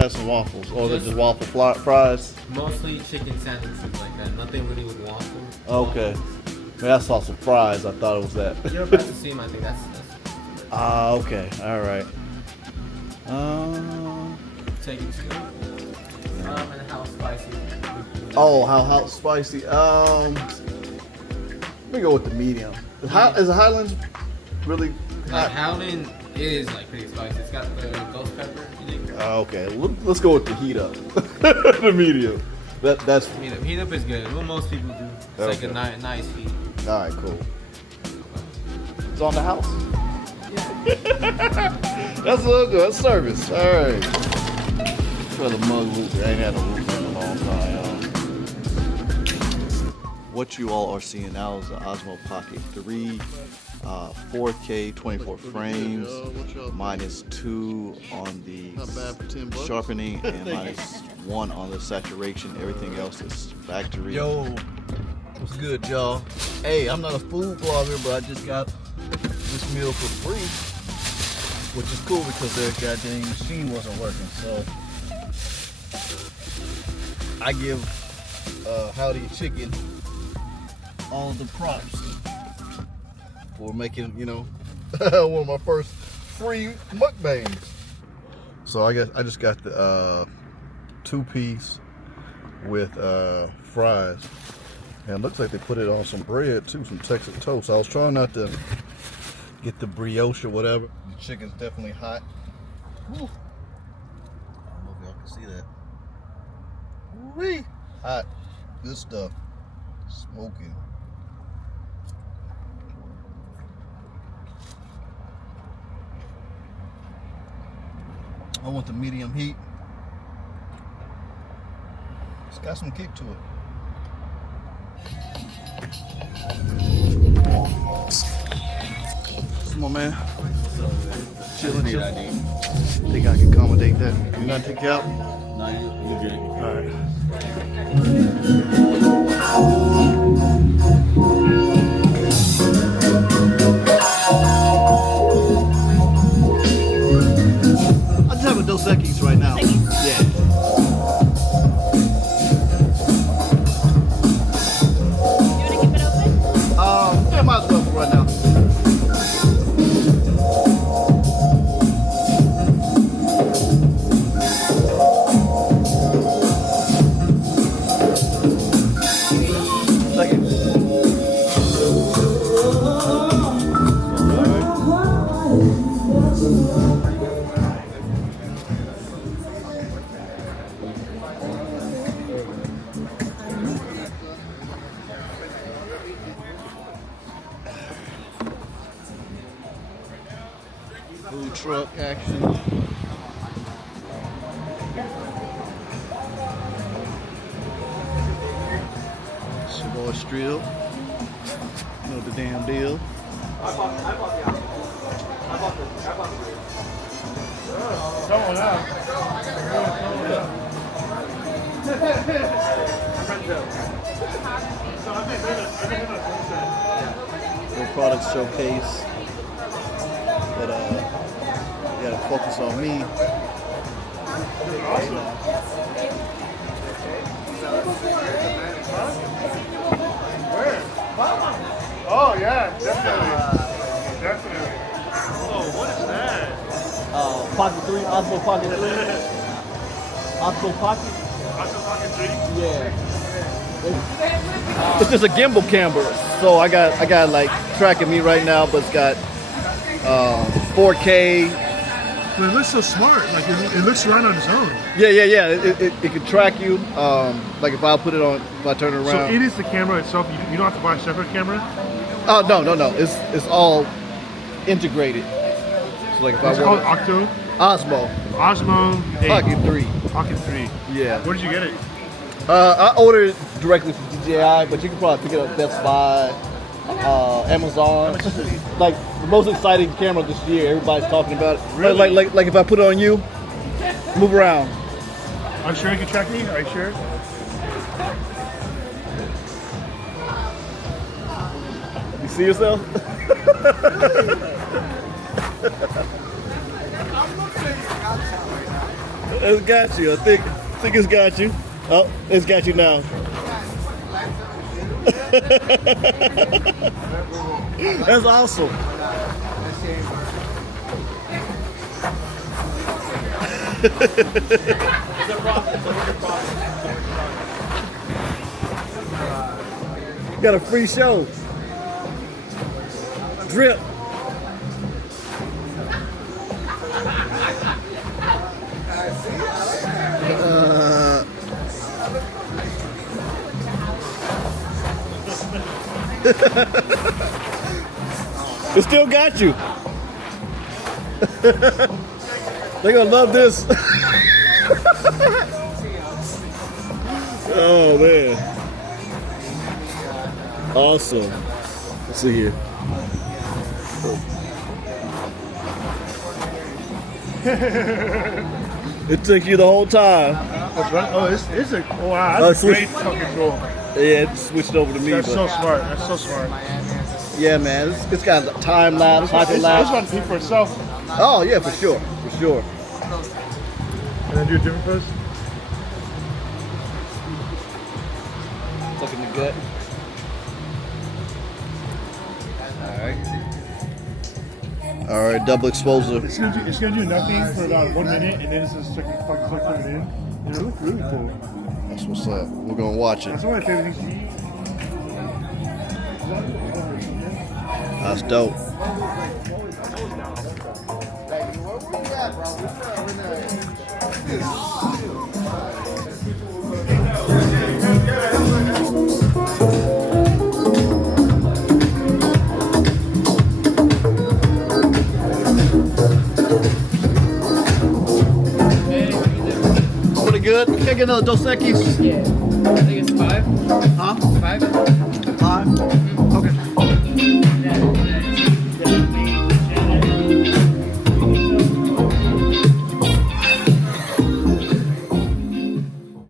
have some waffles, or is it just waffle fries? Mostly chicken sandwiches like that. Nothing really with waffles. Okay. Man, I saw some fries. I thought it was that. You're about to see him. I think that's. Ah, okay. All right. Take it to. And how spicy. Oh, how spicy? Let me go with the medium. Is the Highlands really hot? Highland is like pretty spicy. It's got the ghost pepper. Okay, let's go with the heat up. The medium. That's heat up is good. What most people do. It's like a nice heat. All right, cool. It's on the house. Yeah. That's a little good. That's service. All right. Try the mug loop. I ain't had a loop in a long time, y'all. What you all are seeing now is the Osmo Pocket 3, 4K, 24 frames, -2 on the sharpening, and -1 on the saturation. Everything else is factory. Yo, what's good, y'all? Hey, I'm not a food blogger, but I just got this meal for free, which is cool because their goddamn machine wasn't working. So I give Howdy Chicken all the props for making, one of my first free mukbangs. So I just got the 2-piece with fries, and it looks like they put it on some bread too, some Texas toast. I was trying not to get the brioche or whatever. The chicken's definitely hot. Woo. I don't know if y'all can see that. Woo-wee. Hot, good stuff, smoking. I want the medium heat. It's got some kick to it. Come on, man. Chilling. Think I can accommodate that. You not take you out? No, you're good. All right. I just have a Dos Equis right now. Yeah. Yeah, might as well for right now. Food truck action. It's your boy Strill. You know the damn deal. I bought the someone else. No product showcase. But you gotta focus on me. Oh yeah, definitely. Definitely. Oh, what is that? Pocket 3, Osmo Pocket 3. Osmo Pocket? Osmo Pocket 3? Yeah. It's just a gimbal camera, so I got like tracking me right now, but it's got 4K. But it looks so smart. Like it looks right on its own. Yeah. It can track you. Like if I put it on, if I turn it around. So it is the camera itself. You don't have to buy a separate camera. Oh no. It's all integrated. So like if It's called Octo. Osmo 8. Pocket 3. Pocket 3. Yeah. Where did you get it? I ordered it directly from DJI, but you can probably pick it up at Best Buy, Amazon. Like the most exciting camera this year. Everybody's talking about it. Really? Like if I put it on you, move around. Are you sure you can track me? Are you sure? You see yourself? I'm looking at your outside right now. It's got you. I think it's got you. Oh, it's got you now. That's awesome. Got a free show. Drip. It still got you. They're gonna love this. Oh man. Awesome. Let's see here. It took you the whole time. Oh, it's a wow. That's a great fucking tool. Yeah, it switched over to me. That's but so smart. That's so smart. yeah, man, it's got a time lapse, pocket This lapse. one speaks for itself. Oh yeah, for sure, for sure. And then do a different pose. Tuck in the gut. All right, double exposure. It's gonna do nothing for about 1 minute, and then it's just fucking it in. And it looks really cool. That's what's up. We're gonna watch it. That's one of my favorite things to eat. That's dope. Pretty good. Can I get another Dos Equis? Yeah. I think it's 5. Huh? 5?